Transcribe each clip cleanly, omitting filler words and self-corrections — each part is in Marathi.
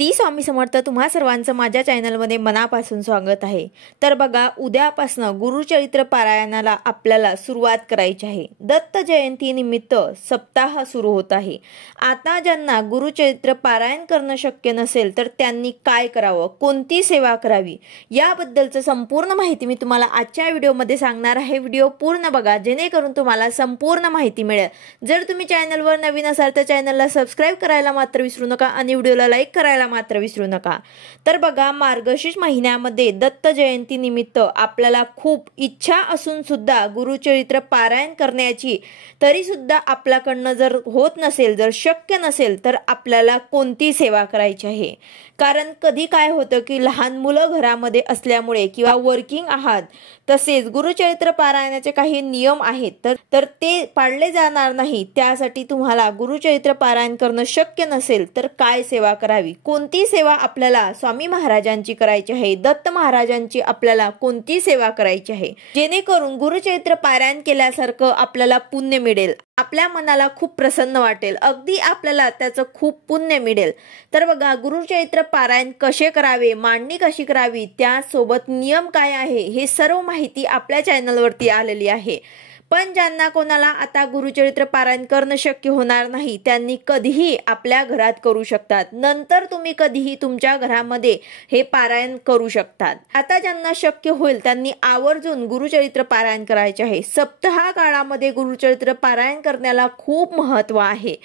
श्री स्वामी समर्थ तुम्हा सर्वांचं माझ्या चॅनलमध्ये मनापासून स्वागत आहे। तर बघा, उद्यापासून गुरुचरित्र पारायणाला आपल्याला सुरुवात करायची आहे। दत्त जयंती निमित्त सप्ताह सुरू होत आहे। आता ज्यांना गुरुचरित्र पारायण करणं शक्य नसेल तर त्यांनी काय करावं, कोणती सेवा करावी याबद्दलचं संपूर्ण माहिती मी तुम्हाला आजच्या व्हिडिओमध्ये सांगणार आहे। व्हिडिओ पूर्ण बघा जेणेकरून तुम्हाला संपूर्ण माहिती मिळेल। जर तुम्ही चॅनलवर नवीन असाल तर चॅनलला सबस्क्राइब करायला मात्र विसरू नका आणि व्हिडिओला लाईक करायला मात्र विसरू नका। तर बघा, मार्गशीर्ष महिन्यामध्ये दत्त जयंती निमित्त आपल्याला खूप इच्छा असून सुद्धा गुरुचरित्र पारायण करण्याची तरी सुद्धा आपल्याकडनं जर होत नसेल, जर शक्य नसेल तर आपल्याला कोणती सेवा करायची आहे। कारण कधी काय होतं की लहान मुलं घरामध्ये असल्यामुळे किंवा वर्किंग आहात, तसेच गुरुचरित्र पारायणाचे काही नियम आहेत तर ते पाळले जाणार नाही। त्यासाठी तुम्हाला गुरुचरित्र पारायण करणं शक्य नसेल तर काय सेवा करावी, कोणती सेवा आपल्याला स्वामी महाराजांची करायची आहे, दत्त महाराजांची आपल्याला कोणती सेवा करायची आहे जेणेकरून गुरुचरित्र पारायण केल्यासारखं आपल्याला पुण्य मिळेल, आपल्या मनाला खूप प्रसन्न वाटेल, अगदी आपल्याला त्याचं खूप पुण्य मिळेल। तर बघा, गुरुचरित्र पारायण कसे करावे, मांडणी कशी करावी, त्यासोबत नियम काय आहे हे सर्व माहिती आपल्या चॅनलवरती आलेली आहे। पण ज्यांना कोणाला आता गुरुचरित्र पारायण करणं शक्य होणार नाही त्यांनी कधीही आपल्या घरात करू शकतात, नंतर तुम्ही कधीही तुमच्या घरामध्ये हे पारायण करू शकतात। आता ज्यांना शक्य होईल त्यांनी आवर्जून गुरुचरित्र पारायण करायचे आहे। सप्ताह काळामध्ये गुरुचरित्र पारायण करण्याला खूप महत्त्व आहे।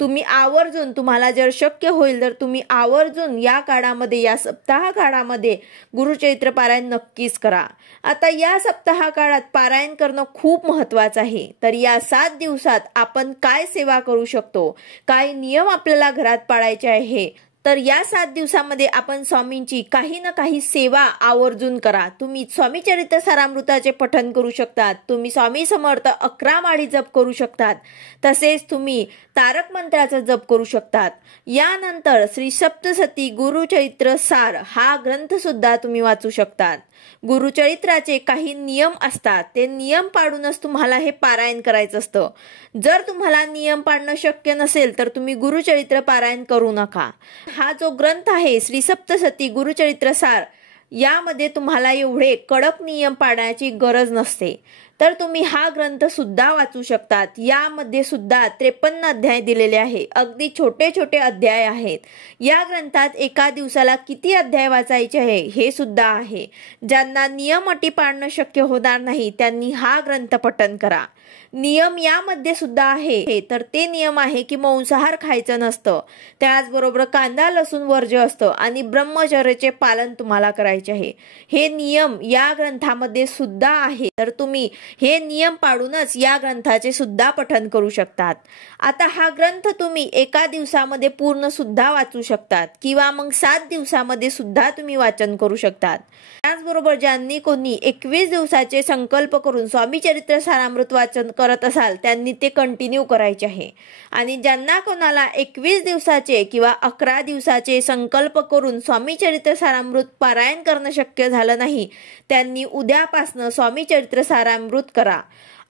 तुम्ही आवर्जून, तुम्हाला जर शक्य होईल तर तुम्ही आवर्जून या काळामध्ये, या सप्ताह काळामध्ये गुरुचरित्र पारायण नक्कीच करा। आता या सप्ताह काळात पारायण करणं खूप महत्त्वाचं आहे। तर या 7 दिवसात आपण काय सेवा करू शकतो, काय नियम आपल्याला घरात पाळायचे आहे, तर या 7 दिवसामध्ये आपण स्वामींची काही ना काही सेवा आवर्जून करा। तुम्ही स्वामी चरित्र सारामृताचे पठण करू शकतात, तुम्ही स्वामी समर्थ 11 माळी जप करू शकतात, तसेच तुम्ही तारक मंत्राचा जप करू शकतात। यानंतर श्री सप्तशती गुरुचरित्र सार हा ग्रंथ सुद्धा तुम्ही वाचू शकतात। गुरुचरित्राचे काही नियम असतात, ते नियम पाळूनच तुम्हाला हे पारायण करायचं असतं। जर तुम्हाला नियम पाळणं शक्य नसेल तर तुम्ही गुरुचरित्र पारायण करू नका। हा जो ग्रंथ आहे श्री सप्तशती गुरुचरित्र सार, यामध्ये तुम्हाला एवढे कडक नियम पाळण्याची गरज नसते, तर तुम्ही हा ग्रंथ सुद्धा वाचू शकतात। यामध्ये सुद्धा 53 अध्याय दिलेले आहे, अगदी छोटे छोटे अध्याय आहेत। या ग्रंथात एका दिवसाला किती अध्याय वाचायचे आहे हे सुद्धा आहे। ज्यांना नियम अटी पाळणं शक्य होणार नाही त्यांनी हा ग्रंथ पठण करा। नियम यामध्ये सुद्धा आहे, तर ते नियम आहे की मांसाहार खायचं नसतं, त्याचबरोबर कांदा लसूण वर्ज्य असतं आणि ब्रह्मचर्याचे पालन तुम्हाला करायचे आहे। हे नियम या ग्रंथामध्ये सुद्धा आहे, तर तुम्ही हे नियम पाळूनच या ग्रंथाचे सुद्धा पठण करू शकतात। आता हा ग्रंथ तुम्ही एका दिवसामध्ये पूर्ण सुद्धा वाचू शकतात किंवा मग 7 दिवसामध्ये सुद्धा तुम्ही वाचन करू शकतात। त्याचबरोबर ज्यांनी कोणी 21 दिवसाचे संकल्प करून स्वामी चरित्र सारामृत वाचन करत असाल त्यांनी ते कंटिन्यू करायचे आहे। आणि ज्यांना कोणाला 21 दिवसाचे किंवा 11 दिवसाचे संकल्प करून स्वामी चरित्र सारामृत पारायण करणं शक्य झालं नाही त्यांनी उद्यापासून स्वामी चरित्र सारामृत करा।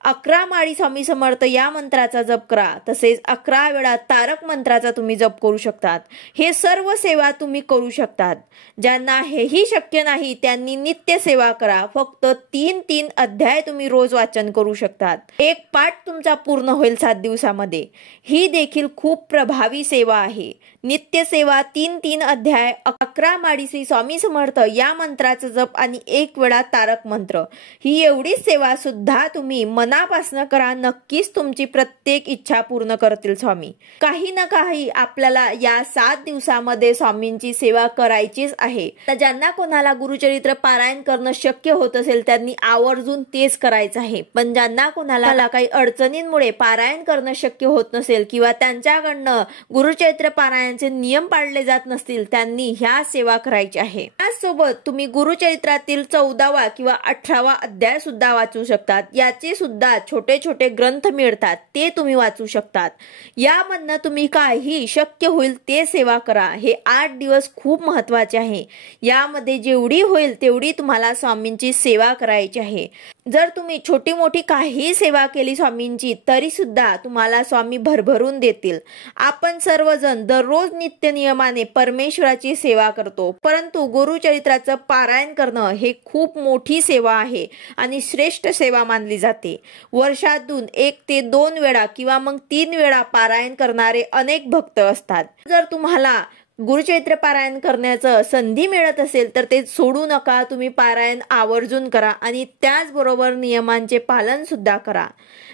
11 माळी स्वामी समर्थ या मंत्राचा जप करा, तसेच 11 वेळा तारक मंत्राचा तुम्ही जप करू शकतात। हे सर्व सेवा तुम्ही करू शकतात। ज्यांना हेही शक्य नाही त्यांनी नित्य सेवा करा। फक्त 3 अध्याय तुम्ही रोज वाचन करू शकतात। एक पाठ तुमचा पूर्ण होईल 7 दिवसामध्ये। ही देखील खूप प्रभावी सेवा आहे। नित्य सेवा 3 अध्याय, 11 माळी श्री स्वामी समर्थ या मंत्राचा जप आणि 1 वेळा तारक मंत्र, ही एवढी सेवा सुद्धा तुम्ही मनापासून करा। नक्कीच तुमची प्रत्येक इच्छा पूर्ण करतील स्वामी। काही ना काही आपल्याला या 7 दिवसामध्ये स्वामींची सेवा करायचीच आहे। ज्यांना कोणाला गुरुचरित्र पारायण करणं शक्य होत असेल त्यांनी आवर्जून तेच करायचं आहे। पण ज्यांना कोणाला काही अडचणींमुळे पारायण करणं शक्य होत नसेल किंवा त्यांच्याकडनं गुरुचरित्र पारायणचे नियम पाळले जात नसतील त्यांनी ह्या सेवा करायची आहे। त्याचसोबत तुम्ही गुरुचरित्रातील 14वा किंवा 18वा अध्याय सुद्धा वाचू शकतात। याचे सुद्धा छोटे छोटे ग्रंथ मिळतात, ते तुम्ही वाचू शकतात। यामधनं तुम्ही काही शक्य होईल ते सेवा करा। हे 8 दिवस खूप महत्त्वाचे आहे। यामध्ये जेवढी होईल तेवढी तुम्हाला स्वामींची सेवा करायची आहे। जर तुम्ही छोटी मोठी काही सेवा केली स्वामींची तरी सुद्धा तुम्हाला स्वामी भरभरून देतील। आपण सर्वजण दररोज रोज नित्य नियमाने परमेश्वराची सेवा करतो, परंतु गुरुचरित्राचं पारायण करणं हे खूप मोठी सेवा आहे आणि श्रेष्ठ सेवा मानली जाते. वर्षातून 1 ते 2 वेळा किंवा मग 3 वेळा पारायण करणारे अनेक भक्त असतात. जर तुम्हाला गुरुचरित्र पारायण करण्याचं संधी मिळत असेल तर ते सोडू नका. तुम्ही पारायण आवर्जून करा आणि त्याचबरोबर नियमांचे पालन सुद्धा करा.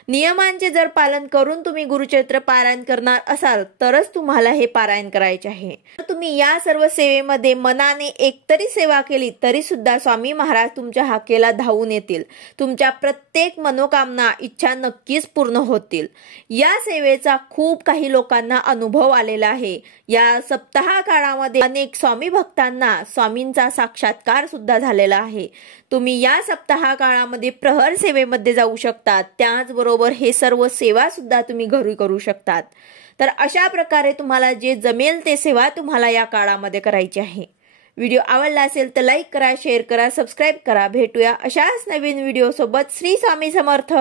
नियमांचे जर पालन करून तुम्ही गुरुचरित्र पारायण करणार असाल तरच तुम्हाला हे पारायण करायचे आहे. तुम्ही या सर्व सेवेमध्ये मनाने एकतरी सेवा केली तरी सुद्धा स्वामी महाराज तुमच्या हाकेला धावून येतील. तुमच्या प्रत्येक मनोकामना इच्छा नक्कीच पूर्ण होतील. या सेवेचा खूप काही लोकांना अनुभव आलेला आहे. या सप्ताह काळामध्ये अनेक स्वामी भक्तांना स्वामींचा साक्षात्कार सुद्धा झालेला आहे. तुम्ही या सप्ताह काळामध्ये प्रहर सेवेमध्ये जाऊ शकतात. त्याचबरोबर हे सर्व सेवा सुद्धा तुम्ही घरी करू शकतात. तर अशा प्रकारे तुम्हाला जे जमेल ते सेवा तुम्हाला या काळामध्ये करायची आहे. व्हिडिओ आवडला असेल तर लाईक करा, शेअर करा, सबस्क्राईब करा. भेटूया अशाच नवीन व्हिडिओ सोबत. श्री स्वामी समर्थ.